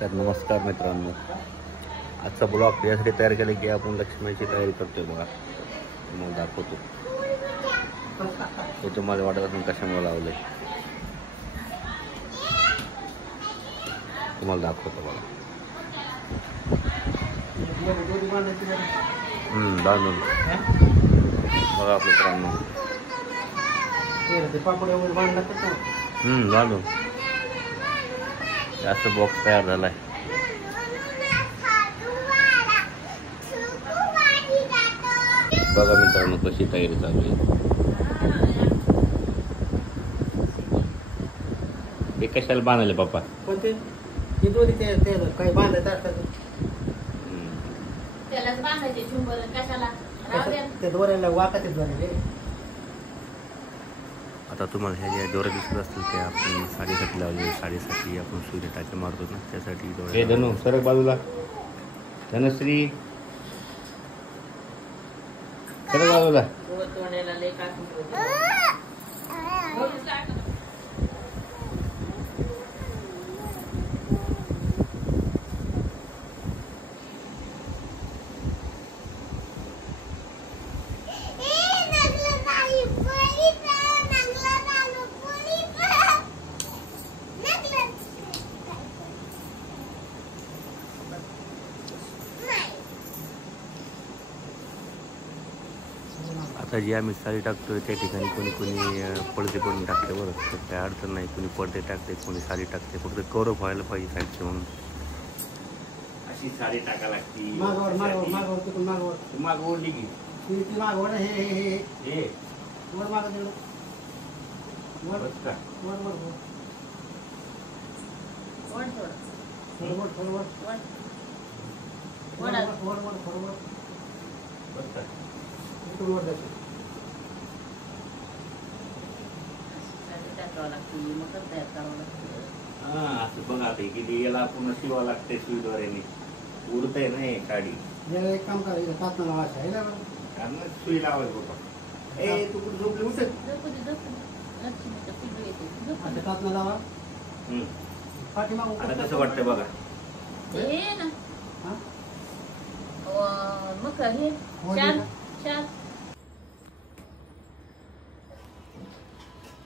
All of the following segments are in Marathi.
तर नमस्कार मित्रांनो, आजचा ब्लॉग यासाठी तयार केला की आपण लक्ष्मीची तयारी करतोय बघा. तुम्हाला दाखवतो. हे तुम्हाला वाटत असेल कशामुळे लावलंय, तुम्हाला दाखवतो बघा. बांधून बघा आपलं मित्रांनो, बांधून जास्त बॉक्स तयार झालाय. बघा मित्रांनो कशी तयारी चालू आहे. हे कशाला बांधले पप्पा? काही बांधत असतात त्यालाच बांधायचे झुंबर कशाला ते दोऱ्याला वाकाते दोऱ्याले. आता तुम्हाला ह्या ज्या दोरे दिसत असतील ते आपण साडीसाठी लावले. साडीसाठी आपण सुई टाके मारतो ना, त्यासाठी दोरे. धनु सरक बाजूला. धनश्री सरक बाजूला. तोंडाला लय कापून आता जी आम्ही साडी टाकतोय त्या ठिकाणी कोणी कोणी पडदे पडून टाकते बरं, तर काय अडचण नाही. कोणी पडदे टाकते, कोणी साडी टाकते. फक्त कवर व्हायला पाहिजे साईडचे म्हणून अशी साडी टाका लागती. मागवर मागवर मागवर तिकडून मागवर मागवली की ती मागवर हे हे हे हे वर मागं तिकडं वर बस का? वर वर वर वर थोडं वर वर वर वर वर वर वर वर बस का? इकडून वर जायचं. टाकावं लागते मग तयार करावं लागतं. हा असं बघा आता किती याला पुन्हा शिवावं लागते सुईद्वारे. उडत आहे ना हे साडी. याला एक काम करायचं, तातना लावायचं आहे ना बरं. कारण सुई लावायचं बाबा. ए तू कुठे झोपली? उठत लक्ष्मीचं पिल्लू येते आता तातना लावा. पाठीमागून आता कसं वाटतंय बघा. हे ना हा मग हे चार चार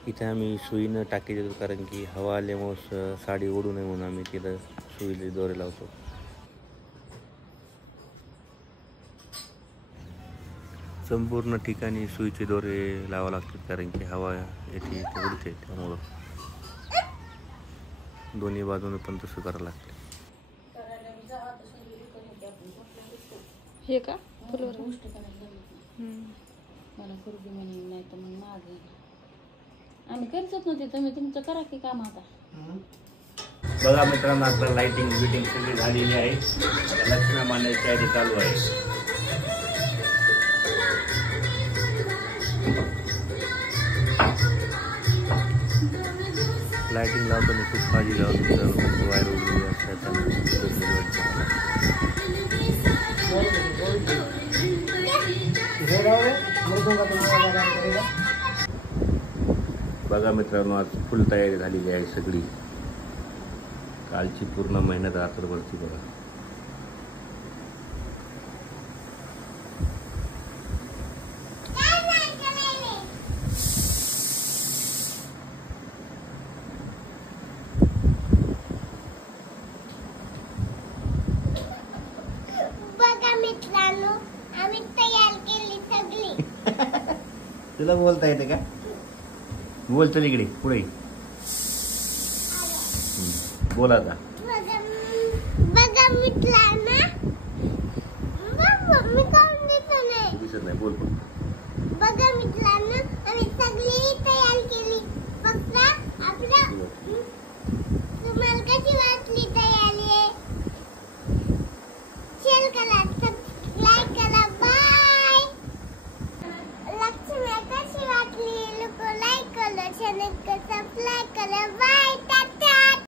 इथे आम्ही सुईनं टाकी देतो, कारण की हवा आल्यामुळे साडी ओढू नये म्हणून आम्ही तिथं सुईले दोरे लावतो. संपूर्ण ठिकाणी सुईचे दोरे लावावे लागतात, कारण की हवा येते ते उडते. त्यामुळं दोन्ही बाजूने पण तसं करावं लागतं. हे का फुलवर गोष्ट करायला मला पूर्वी म्हणे नाही तर मग मागे आम्ही करतच नव्हते. तुम्ही तुमचं करा की काम. आता बघा मित्रांनो, आता लाइटिंग बिटिंग सगळी झालेली आहे. आता लक्ष्मी मांडायची तयारी चालू आहे. लाइटिंग लावताना खूप काळजी लावतो. वायर उडली बघा मित्रांनो, आज फुल तयारी झालेली आहे सगळी. कालची पूर्ण मेहनत रात्रभरची बघा. बघा मित्रांनो, आम्ही तयार केली सगळी. तुला बोलता येते का? बोलतो इकडे पुढे बोला आता. बघा मित्रांनो, मी कोण दिसत नाही. बोल पण. बघा मित्रांनो, आम्ही सगळी तयार केली. फक्त आपलं तुम्हाला कशी